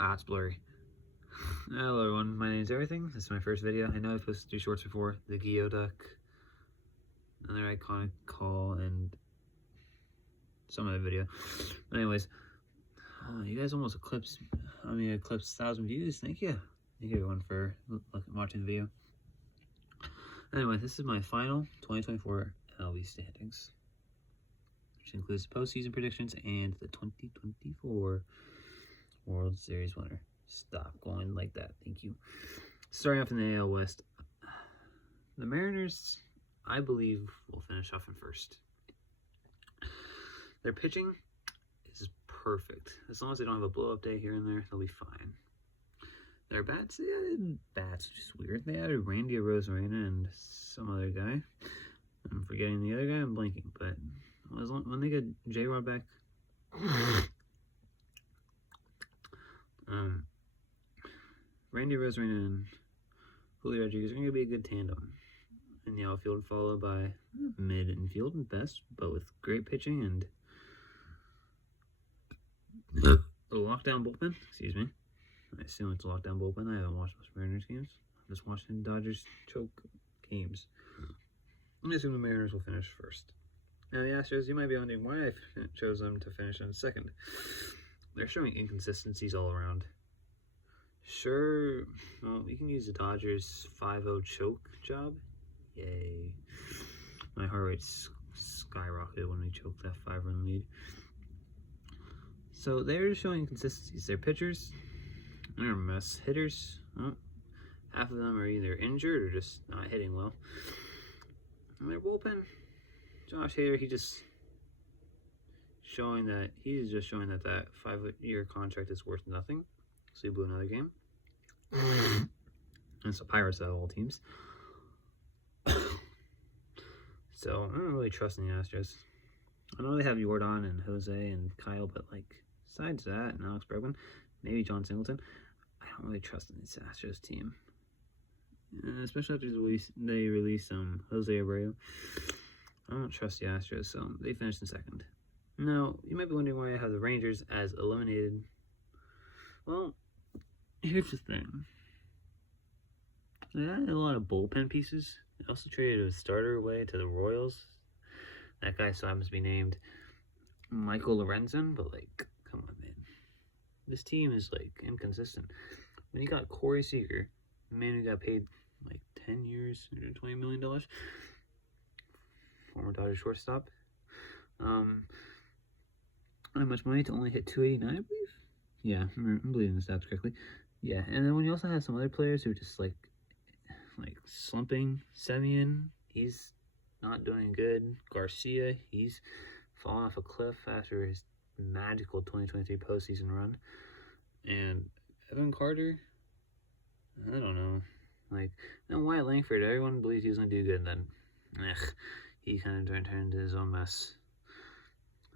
It's blurry. Hello everyone, my name is Everything. This is my first video. I know I've posted 2 shorts before. The Geoduck, another iconic call, and some other video. But anyways, you guys almost eclipsed 1,000 views. Thank you. Thank you everyone for watching the video. Anyway, this is my final 2024 MLB standings, which includes postseason predictions and the 2024 World Series winner. Stop going like that. Thank you. Starting off in the AL West, the Mariners, I believe, will finish off in first. Their pitching is perfect. As long as they don't have a blow-up day here and there, they'll be fine. Their bats, they added bats, which is weird. They added Randy Arozarena and some other guy. I'm forgetting the other guy. I'm blanking. But when they get J-Rod back, Randy Arozarena and Julio Rodriguez are going to be a good tandem in the outfield, followed by mid infield and best, but with great pitching and a lockdown bullpen. Excuse me. I assume it's a lockdown bullpen. I haven't watched most Mariners games. I'm just watching Dodgers choke games. I assume the Mariners will finish first. Now the Astros, you might be wondering why I chose them to finish in second. They're showing inconsistencies all around. Sure, well, we can use the Dodgers 5-0 choke job. Yay. My heart rate skyrocketed when we choked that 5-run lead. So they're showing inconsistencies. Their pitchers, they're a mess. Hitters, well, half of them are either injured or just not hitting well. And their bullpen, Josh Hader, he's just showing that that 5-year contract is worth nothing. So he blew another game. It's the Pirates out of all teams. So I'm not really trusting the Astros. I know they have Jordan and Jose and Kyle, but besides that and Alex Bregman, maybe John Singleton, I don't really trust in this Astros team. And especially after they released Jose Abreu. I don't trust the Astros, so they finished in second. Now, you might be wondering why I have the Rangers as eliminated. Well, here's the thing. They added a lot of bullpen pieces. They also traded a starter away to the Royals. That guy still happens to be named Michael Lorenzen, but come on, man. This team is inconsistent. When you got Corey Seager, a man who got paid 10 years, $120 million, former Dodgers shortstop. How much money to only hit 289, I believe? Yeah, I'm believing the stats correctly. Yeah, and then when you also have some other players who are just slumping. Semien, he's not doing good. Garcia, he's fallen off a cliff after his magical 2023 postseason run. And Evan Carter, I don't know. And Wyatt Langford, everyone believes he was going to do good, and then he kind of turned into his own mess.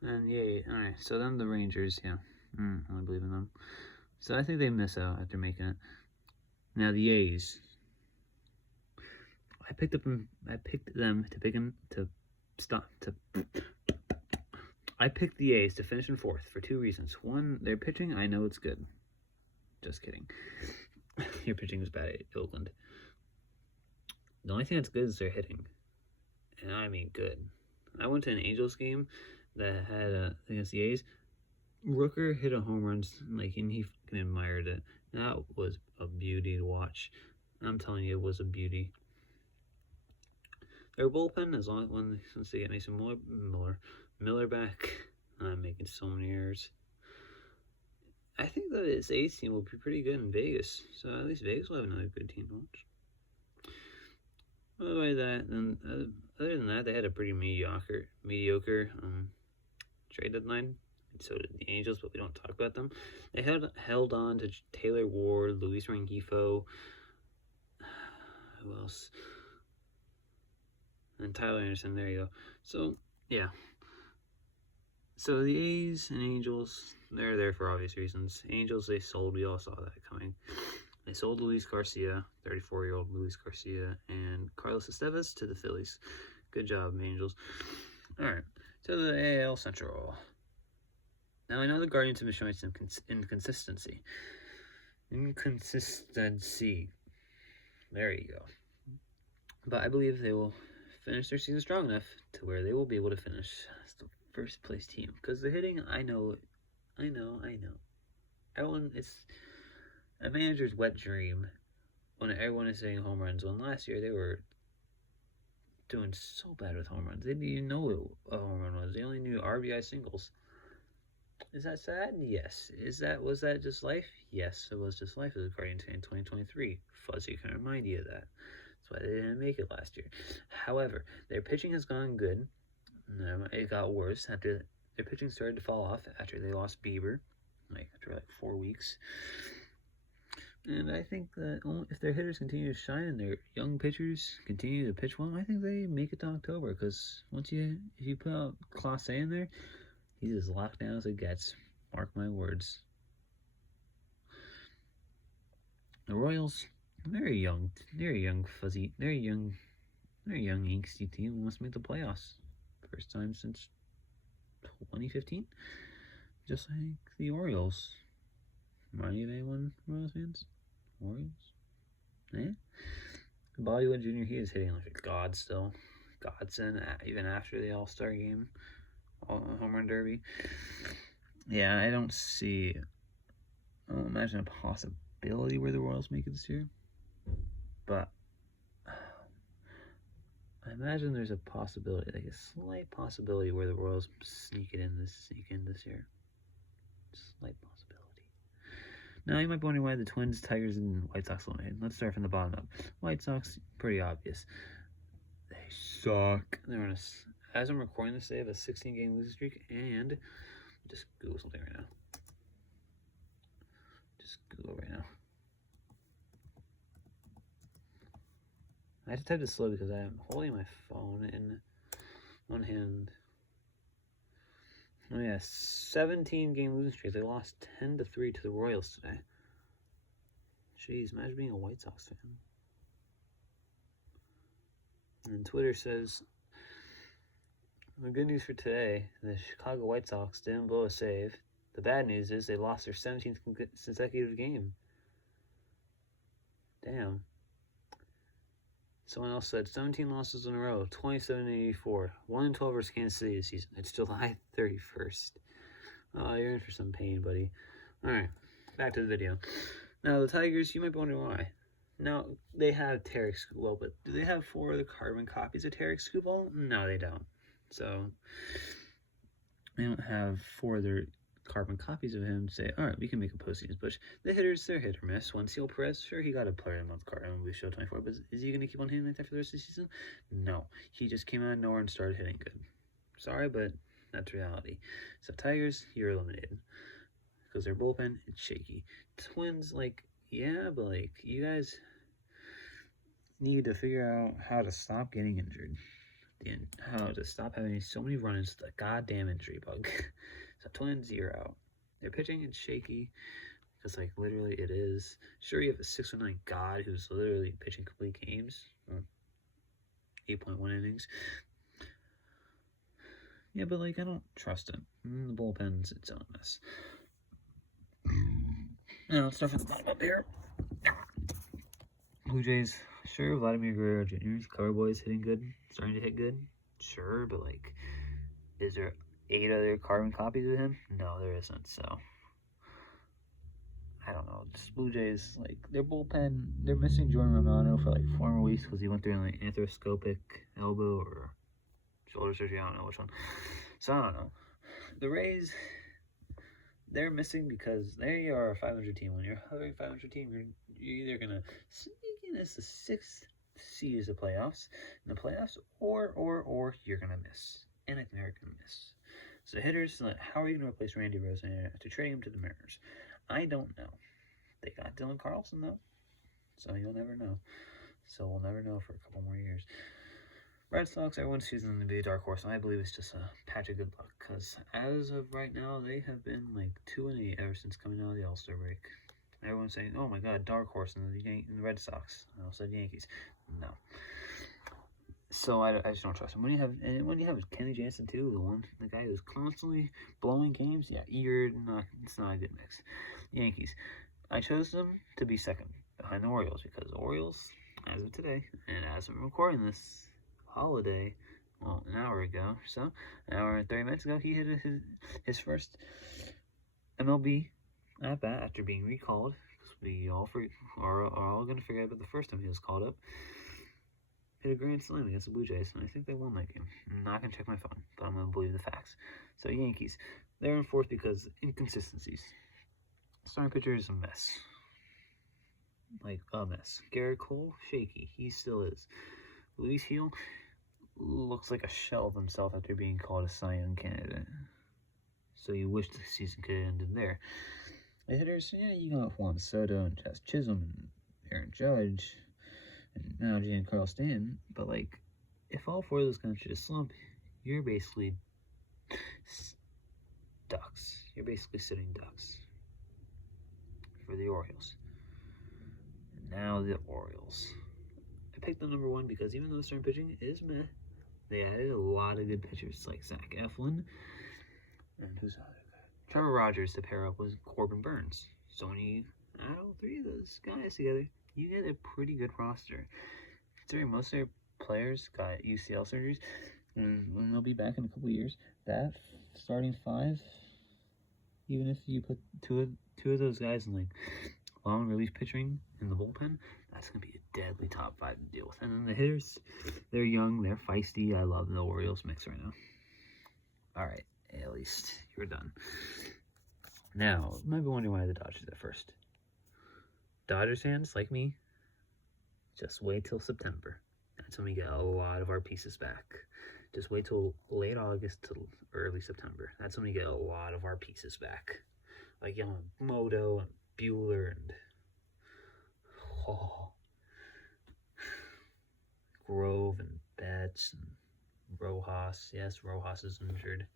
And yay, alright, so then the Rangers, yeah, I really believe in them. So I think they miss out after making it. Now the A's, I picked them I picked the A's to finish in fourth for 2 reasons. One, their pitching, I know it's good. Just kidding. Your pitching was bad at Oakland. The only thing that's good is their hitting. And I mean good. I went to an Angels game that had against the A's. Rooker hit a home run, and he fucking admired it. That was a beauty to watch. I'm telling you, it was a beauty. Their bullpen, since they get Mason Miller back, I'm making so many errors. I think that this A's team will be pretty good in Vegas, so at least Vegas will have another good team to watch. Other than that, they had a pretty mediocre trade deadline. So did the Angels, but we don't talk about them. They held on to Taylor Ward, Luis Rengifo, who else? And Tyler Anderson, there you go. So, yeah. So the A's and Angels, they're there for obvious reasons. Angels, they sold. We all saw that coming. They sold Luis Garcia, 34-year-old Luis Garcia, and Carlos Estevez to the Phillies. Good job, Angels. All right, to the AL Central. Now, I know the Guardians have been showing some inconsistency. Inconsistency. There you go. But I believe they will finish their season strong enough to where they will be able to finish as the first place team. Because the hitting, I know. Everyone, it's a manager's wet dream when everyone is hitting home runs. When last year they were doing so bad with home runs. They didn't even know what a home run was. They only knew RBI singles. Is that sad? Yes. Was that just life? Yes, it was just life, according to 2023. Fuzzy can remind you of that. That's why they didn't make it last year. However, their pitching has gone good. It got worse after their pitching started to fall off after they lost Bieber, after 4 weeks. And I think that if their hitters continue to shine and their young pitchers continue to pitch well, I think they make it to October. Because if you put out Class A in there, he's as locked down as it gets. Mark my words. The Royals, they're a young, fuzzy, they're a young angsty team who wants to make the playoffs. First time since 2015. Just like the Orioles. Remind you of anyone, Royals fans? Orioles? Eh? Bollywood Jr., he is hitting like a god still. Godson, even after the All-Star game. Home run derby. Yeah, I don't imagine a possibility where the Royals make it this year. But I imagine there's a possibility, like a slight possibility where the Royals sneak in this year. Slight possibility. Now, you might be wondering why the Twins, Tigers, and White Sox eliminated. Let's start from the bottom up. White Sox, pretty obvious. They suck. They're on as I'm recording this, they have a 16-game losing streak, and just Google something right now. I have to type this slow because I am holding my phone in one hand. Oh yeah, 17-game losing streak. They lost 10-3 to the Royals today. Jeez, imagine being a White Sox fan. And then Twitter says, the good news for today, the Chicago White Sox didn't blow a save. The bad news is they lost their 17th consecutive game. Damn. Someone else said 17 losses in a row, 27-84, 1-12 versus Kansas City this season. It's July 31st. Oh, you're in for some pain, buddy. Alright, back to the video. Now, the Tigers, you might be wondering why. Now, they have Tarek Skubal, but do they have 4 other carbon copies of Tarek Skubal? No, they don't. So, they don't have 4 other carbon copies of him to say, all right, we can make a postseason push. The hitters, they're hit or miss. Juancio Perez, sure, he got a player of the month card on MLB Show 24, but is he going to keep on hitting like that for the rest of the season? No. He just came out of nowhere and started hitting good. Sorry, but that's reality. So, Tigers, you're eliminated. Because their bullpen, it's shaky. Twins, yeah, but, you guys need to figure out how to stop getting injured. And how to stop having so many run-ins to the goddamn injury bug. So Twins, you're out. Their pitching is shaky, because literally it is. Sure, you have a 6-9 god who's literally pitching complete games, 8.1 innings. Yeah, but I don't trust him. The bullpen's its own mess. Now let's start from the bottom up here. Blue Jays, sure, Vladimir Guerrero Jr.'s cover boys hitting good, starting to hit good. Sure, but is there 8 other carbon copies of him? No, there isn't. So I don't know. Just Blue Jays, their bullpen, they're missing Jordan Romano for 4 more weeks because he went through an arthroscopic elbow or shoulder surgery. I don't know which one. So I don't know. The Rays, they're missing because they are a 500 team. When you're a 500 team, you're either gonna sneak in as the 6th seed as the playoffs in the playoffs, or you're gonna miss. And I think they're gonna miss. So the hitters, how are you going to replace Randy Rosen after trading him to the Mariners? I don't know. They got Dylan Carlson, though. So you'll never know. So we'll never know for a couple more years. Red Sox, everyone's choosing them to be a dark horse, and I believe it's just a patch of good luck. Because as of right now, they have been 2-8 ever since coming out of the All-Star break. Everyone's saying, oh my god, dark horse in the Red Sox. I also said Yankees. No. So I just don't trust him. When you have Kenny Jansen too, the guy who's constantly blowing games, yeah, it's not a good mix. Yankees, I chose them to be second behind the Orioles because the Orioles, as of today, and as I'm recording this holiday, well, an hour ago or so, an hour and 30 minutes ago, he hit his first MLB at bat after being recalled. We all are all going to forget about the first time he was called up. Hit a grand slam against the Blue Jays, and I think they won that game. I'm not going to check my phone, but I'm going to believe the facts. So Yankees, they're in fourth because inconsistencies. Starting pitcher is a mess. Like a mess. Garrett Cole, shaky. He still is. Luis Heel looks like a shell of himself after being called a Cy Young candidate. So you wish the season could have ended there. The hitters, yeah, you got Juan Soto and Chas Chisholm and Aaron Judge and now Giancarlo Stanton. But, like, if all four of those guys should slump, you're basically ducks. You're basically sitting ducks for the Orioles. Now the Orioles. I picked the number one because even though the starting pitching is meh, they added a lot of good pitchers like Zach Eflin and who's other guy? Trevor Rogers to pair up with Corbin Burns. So when you add all three of those guys together, you get a pretty good roster. Considering most of their players got UCL surgeries, and when they'll be back in a couple of years, that starting five, even if you put two of those guys in like long relief pitching in the bullpen, that's going to be a deadly top five to deal with. And then the hitters, they're young, they're feisty. I love the Orioles mix right now. All right, at least you're done. Now, you might be wondering why the Dodgers at first. Dodgers fans, like me, just wait till September. That's when we get a lot of our pieces back. Just wait till late August to early September. That's when we get a lot of our pieces back. Like Yamamoto and Bueller and Grove and Betts and Rojas. Yes, Rojas is injured.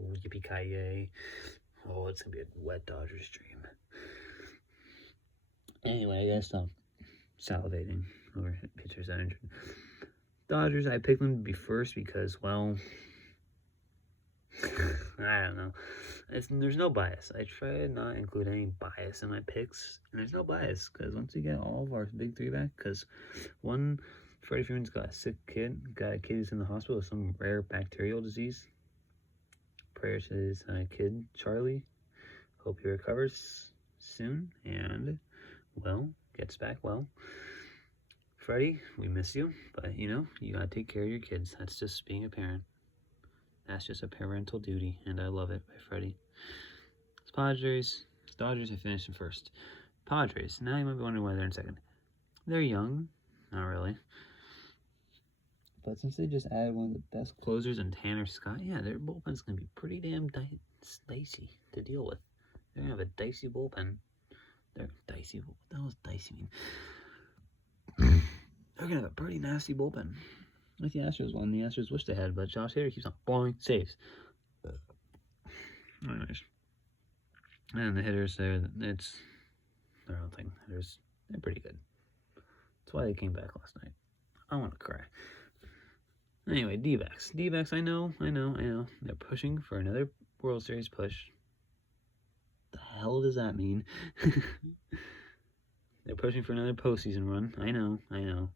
Yippee-ki-yay. Oh, it's going to be a wet Dodgers dream. Anyway, I guess I'm salivating over pitchers that are injured. Dodgers, I picked them to be first because, well, I don't know. There's no bias. I try to not include any bias in my picks. And there's no bias because once we get all of our big three back, because one, Freddie Freeman's got a sick kid, got a kid who's in the hospital with some rare bacterial disease. Prayers to his kid, Charlie. Hope he recovers soon and, well, gets back well. Freddie, we miss you, but, you gotta take care of your kids. That's just being a parent. That's just a parental duty, and I love it by Freddie. It's Padres. It's Dodgers, I finished in first. Padres, now you might be wondering why they're in second. They're young. Not really. But since they just added one of the best closers in Tanner Scott, yeah, their bullpen's going to be pretty damn dicey to deal with. They're going to have a dicey bullpen. They're dicey. What the hell does dicey mean? They're going to have a pretty nasty bullpen. Like the Astros one. The Astros wish they had, but Josh Hader keeps on blowing saves. Anyways. And the hitters, it's their own thing. They're pretty good. That's why they came back last night. I want to cry. Anyway, D-backs. D-backs, I know. They're pushing for another World Series push. The hell does that mean? They're pushing for another postseason run. I know.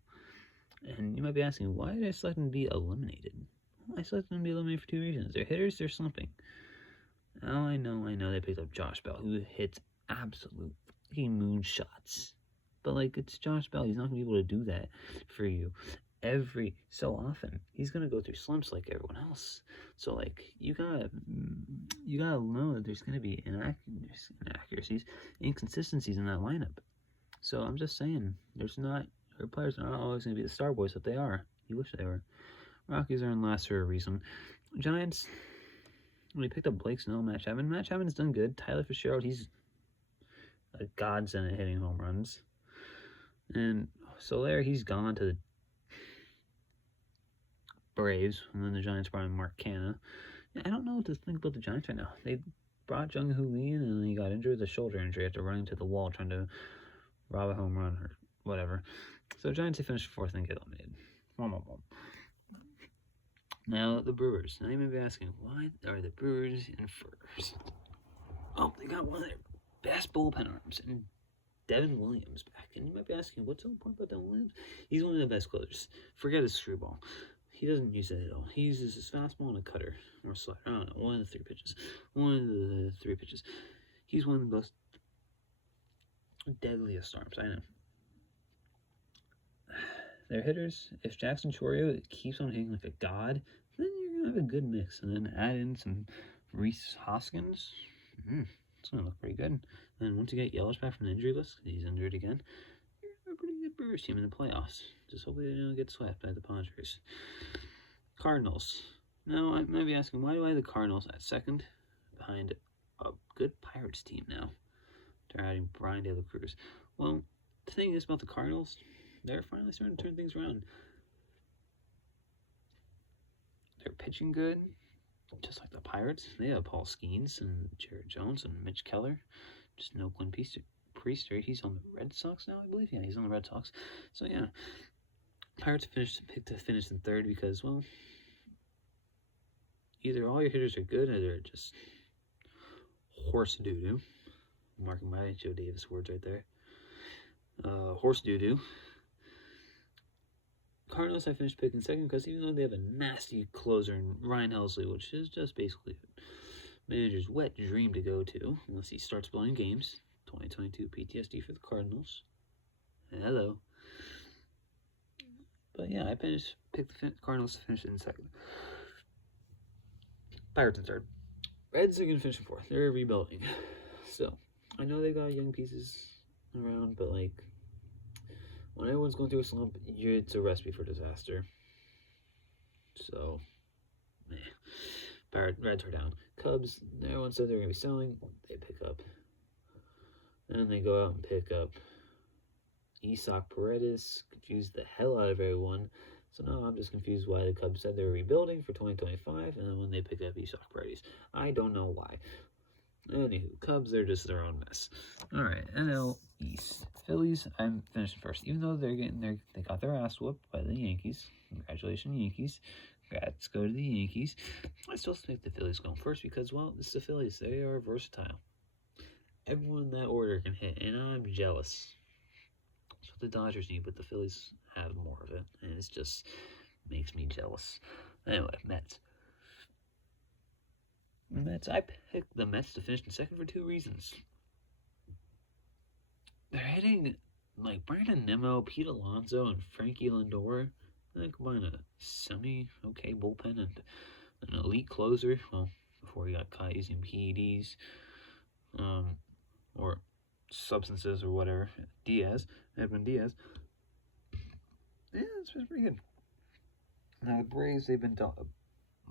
And you might be asking, why did I select them to be eliminated? Well, I selected them to be eliminated for two reasons. Their hitters, they're slumping. Oh, I know they picked up Josh Bell, who hits absolute moonshots. But, it's Josh Bell. He's not going to be able to do that for you every so often. He's going to go through slumps like everyone else. So, you gotta know that there's going to be inaccuracies, inconsistencies in that lineup. So, I'm just saying, our players are not always going to be the star boys that they are. You wish they were. Rockies are in last for a reason. Giants, we picked up Blake Snell, Matt Chapman. Matt Chapman's done good. Tyler Fitzgerald, he's a godsend at hitting home runs. And Soler, he's gone to the Braves, and then the Giants brought in Mark Canha. I don't know what to think about the Giants right now. They brought Jung-Hoo Lee in, and he got injured with a shoulder injury after running to the wall trying to rob a home run or whatever. So Giants, they finished fourth and get eliminated. Now the Brewers. Now you may be asking, why are the Brewers in first? Oh, they got one of their best bullpen arms in Devin Williams back. And you might be asking, what's so important about Devin Williams? He's one of the best closers. Forget his screwball. He doesn't use it at all. He uses his fastball and a cutter or slider. I don't know. One of the 3 pitches. He's one of the most deadliest arms. I know. Their hitters, if Jackson Chourio keeps on hitting like a god, then you're going to have a good mix. And then add in some Reese Hoskins. It's going to look pretty good. And then once you get Yelich back from the injury list, because he's injured again, you're a pretty good Brewers team in the playoffs. Just hopefully they don't get swept by the Padres. Cardinals. Now, I might be asking, why do I have the Cardinals at second behind a good Pirates team now? They're adding Brian De La Cruz. Well, the thing is about the Cardinals, they're finally starting to turn things around. They're pitching good, just like the Pirates. They have Paul Skeens and Jared Jones and Mitch Keller. Just no Quinn Priest. He's on the Red Sox now, I believe. Yeah, he's on the Red Sox. So, yeah. Pirates picked to finish in third because, well, either all your hitters are good or they're just horse doo-doo. Marking my Joe Davis words right there. Horse doo-doo. Cardinals, I finished picking second because even though they have a nasty closer in Ryan Helsley, which is just basically a manager's wet dream to go to, unless he starts blowing games. 2022 PTSD for the Cardinals. Hello. But yeah, I picked the Cardinals to finish in second. Pirates in third. Reds are going to finish in fourth. They're rebuilding. So, I know they got young pieces around, but like, when everyone's going through a slump, it's a recipe for disaster. So, Reds are down. Cubs, everyone said they were going to be selling. They pick up. And they go out and pick up Isaac Paredes. Confused the hell out of everyone. So now I'm just confused why the Cubs said they were rebuilding for 2025, and then when they pick up Isaac Paredes. I don't know why. Anywho, Cubs, they're just their own mess. Alright, NL East. Phillies, I'm finishing first. Even though they got their ass whooped by the Yankees. Congratulations, Yankees. Congrats go to the Yankees. I still think the Phillies going first because, well, this is the Phillies. They are versatile. Everyone in that order can hit, and I'm jealous. That's what the Dodgers need, but the Phillies have more of it, and it just makes me jealous. Anyway, Mets. I picked the Mets to finish in second for 2 reasons. They're hitting like Brandon Nimmo, Pete Alonso, and Frankie Lindor. They combine a semi-okay bullpen and an elite closer. Well, before he got caught using PEDs, or substances or whatever. Edwin Diaz. Yeah, it's been pretty good. Now the Braves, they've been dealt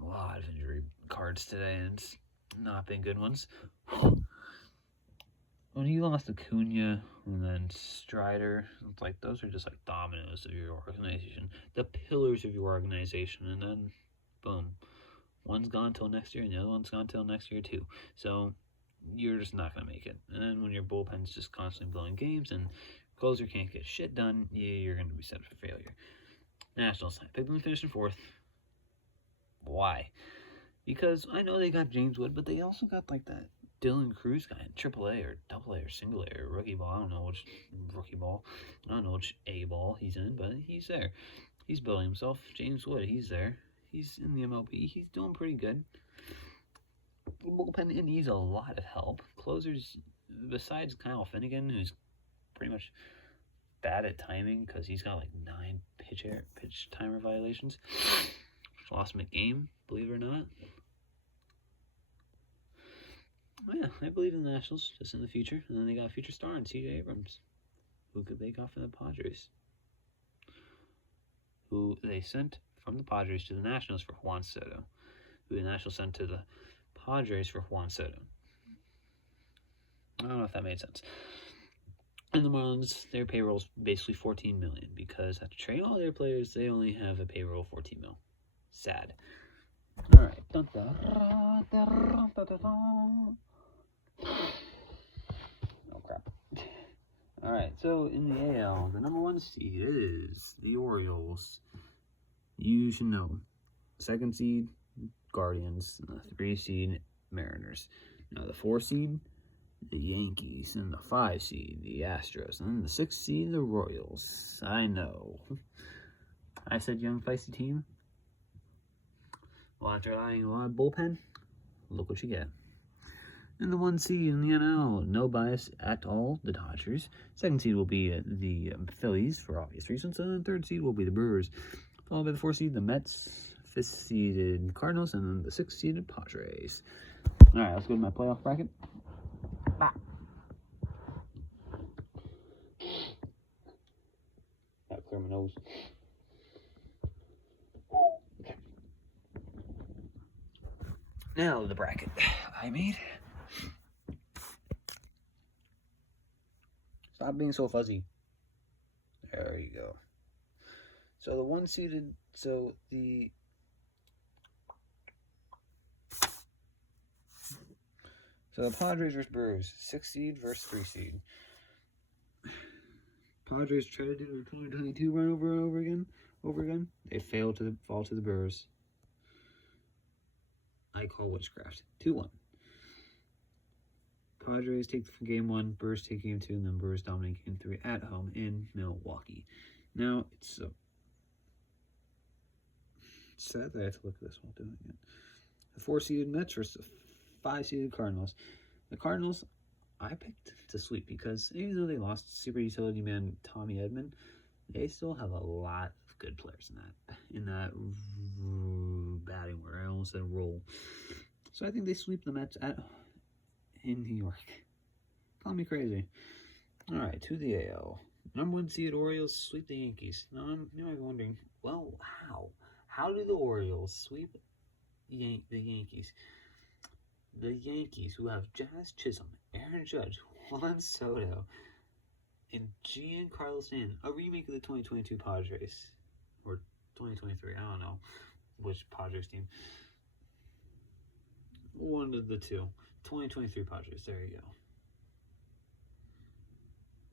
a lot of injury cards today, and it's not been good ones. When you lost Acuna and then Strider, it's like those are just like dominoes of your organization, the pillars of your organization, and then boom, one's gone till next year, and the other one's gone till next year too. So you're just not gonna make it. And then when your bullpen's just constantly blowing games and closer can't get shit done, you're gonna be set for failure. Nationals, I picked them to finish in fourth. Why? Because I know they got James Wood, but they also got like that Dylan Cruz guy in AAA or AA or single A or rookie ball. I don't know which rookie ball. I don't know which A ball he's in, but he's there. He's building himself. James Wood, he's there. He's in the MLB. He's doing pretty good. The bullpen, it needs a lot of help. Closers, besides Kyle Finnegan, who's pretty much bad at timing because he's got like 9 pitch timer violations. Lost him a game, believe it or not. Oh yeah, I believe in the Nationals just in the future. And then they got a future star in C.J. Abrams, who they got from the Padres, who they sent from the Padres to the Nationals for Juan Soto, who the Nationals sent to the Padres for Juan Soto. I don't know if that made sense. And the Marlins, their payroll's basically $14 million because after trading all their players, they only have a payroll of $14 million. Sad. All right. Oh crap. All right. So in the AL, the number 1 seed is the Orioles. You should know. 2nd seed, Guardians. 3 seed, Mariners. Now the 4 seed the Yankees, and the 5 seed, the Astros, and then the 6 seed, the Royals. I know. I said young, feisty team. Well, after relying a lot of bullpen, look what you get. And the 1 seed in the NL, no bias at all, the Dodgers. 2nd seed will be the Phillies, for obvious reasons. And the 3rd seed will be the Brewers. Followed by the 4th seed, the Mets. 5th seeded Cardinals. And then the 6th seeded Padres. All right, let's go to my playoff bracket. Gotta clear my nose. Okay. Now the bracket I made. Stop being so fuzzy. There you go. So the 1 seeded, so the Padres versus Brewers, 6 seed versus 3 seed. Padres try to do their 2022 run over and over again. They fail to fall to the Brewers. I call witchcraft. 2-1. Padres take game 1, Brewers take game 2, and then Brewers dominate game 3 at home in Milwaukee. Now, it's sad that I have to look at this while doing it. The 4-seeded Mets versus the 5-seeded Cardinals. The Cardinals, I picked to sweep because even though they lost super utility man Tommy Edman, they still have a lot of good players in that batting order. I almost said roll. So I think they sweep the Mets in New York. Call me crazy. All right, to the AL. Number 1 seed Orioles sweep the Yankees. Now you might be wondering, well, how? How do the Orioles sweep the Yankees? The Yankees, who have Jazz Chisholm, Aaron Judge, Juan Soto, and Giancarlo Stanton, a remake of the 2022 Padres, or 2023, I don't know which Padres team. One of the two. 2023 Padres, there you go.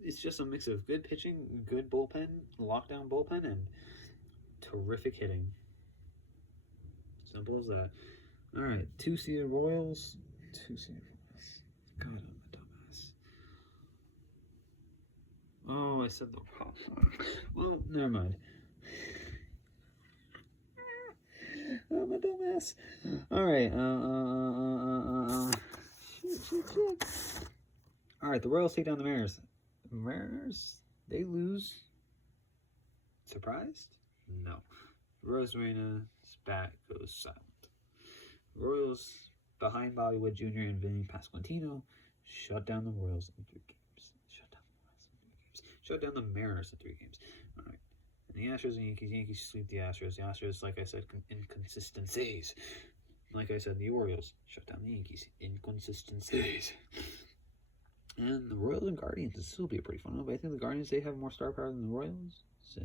It's just a mix of good pitching, good bullpen, lockdown bullpen, and terrific hitting. Simple as that. All right, 2-seeded Royals. 2-seeded Royals. God, I'm a dumbass. Oh, I said the wrong one. Well, never mind. I'm a dumbass. All right. Shoot. All right, the Royals take down the Mariners. The Mariners, they lose. Surprised? No. Rosarena's bat goes silent. Royals, behind Bobby Wood Jr. and Vinny Pasquantino, shut down the Royals in 3 games. Shut down the Mariners in 3 games. All right. And the Astros and Yankees sweep the Astros. The Astros, like I said, inconsistencies. Like I said, the Orioles shut down the Yankees. Inconsistencies. And the Royals and Guardians, this will be a pretty fun one, but I think the Guardians, they have more star power than the Royals. So,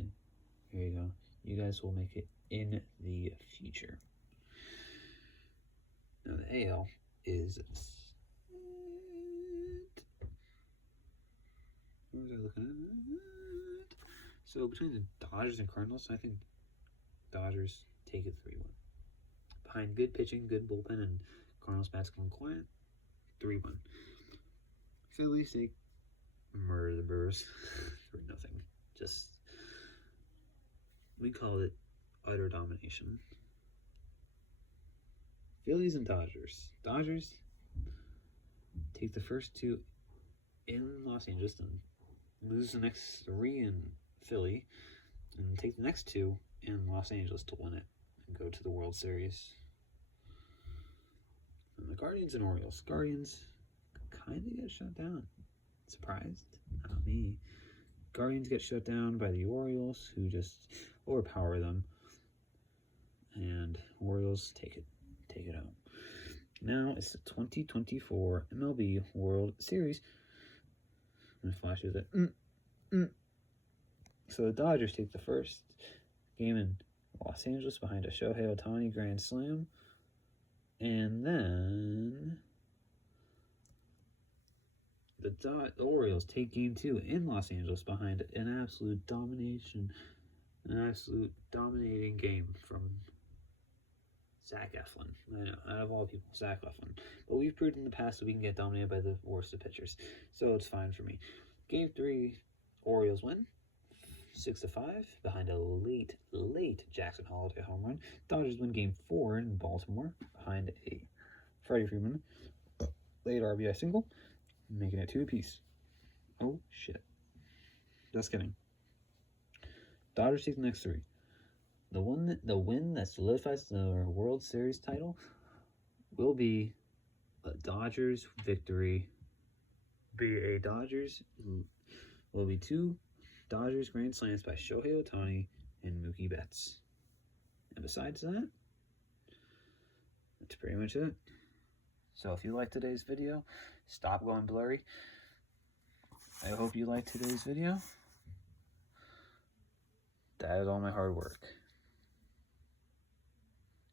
here you go. You guys will make it in the future. Now, the AL is... What was I looking at? So, between the Dodgers and Cardinals, I think Dodgers take it 3-1. Behind good pitching, good bullpen, and Cardinals bats going quiet, 3-1. Phillies, they murder the Brewers 3-0. Just, we call it utter domination. Phillies and Dodgers. Dodgers take the first 2 in Los Angeles and lose the next 3 in Philly and take the next 2 in Los Angeles to win it and go to the World Series. And the Guardians and Orioles. Guardians kind of get shut down. Surprised? Not me. Guardians get shut down by the Orioles, who just overpower them. And Orioles take it home. Now it's the 2024 MLB World Series. And it flashes it. So the Dodgers take the first game in Los Angeles behind a Shohei Ohtani grand slam. And then the Orioles take game 2 in Los Angeles behind an absolute dominating game from Zach Eflin. I know, out of all people, Zach Eflin. But we've proved in the past that we can get dominated by the worst of pitchers, so it's fine for me. Game 3, Orioles win 6-5 behind a late Jackson Holiday home run. Dodgers win Game 4 in Baltimore behind a Freddie Freeman late RBI single, making it 2 apiece. Oh shit! Just kidding. Dodgers take the next 3. The win that solidifies the World Series title will be a Dodgers victory. Will be 2 Dodgers grand slams by Shohei Ohtani and Mookie Betts. And besides that, that's pretty much it. So if you liked today's video, stop going blurry. I hope you liked today's video. That is all my hard work.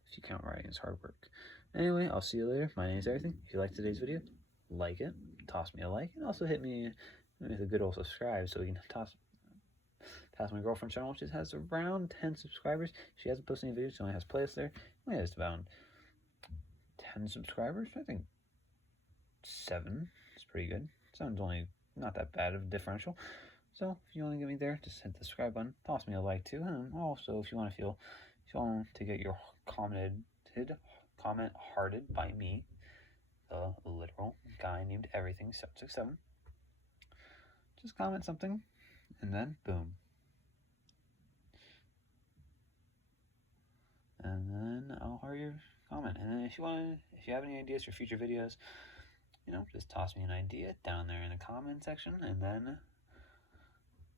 If you count writing as hard work. Anyway, I'll see you later. My name is Everything. If you liked today's video, like it, toss me a like, and also hit me with a good old subscribe so we can pass my girlfriend's channel, which has around 10 subscribers. She hasn't posted any videos, she only has playlists there. Only has about 10 subscribers. I think 7 is pretty good. Sounds only not that bad of a differential. So if you want to get me there, just hit the subscribe button, toss me a like too, and also if you want to get your comment hearted by me, the literal guy named Everything 767, just comment something, and then boom. And then I'll heart your comment. And then if you have any ideas for future videos, just toss me an idea down there in the comment section, and then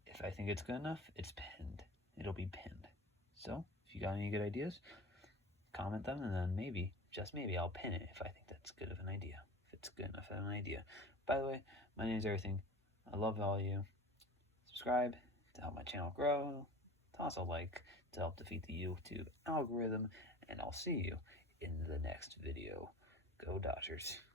if I think it's good enough, it's pinned. It'll be pinned. So if you got any good ideas, comment them, and then maybe, just maybe, I'll pin it if I think that's good of an idea. If it's good enough of an idea. By the way, my name is Everything. I love all of you. Subscribe to help my channel grow. Toss a like to help defeat the YouTube algorithm. And I'll see you in the next video. Go Dodgers.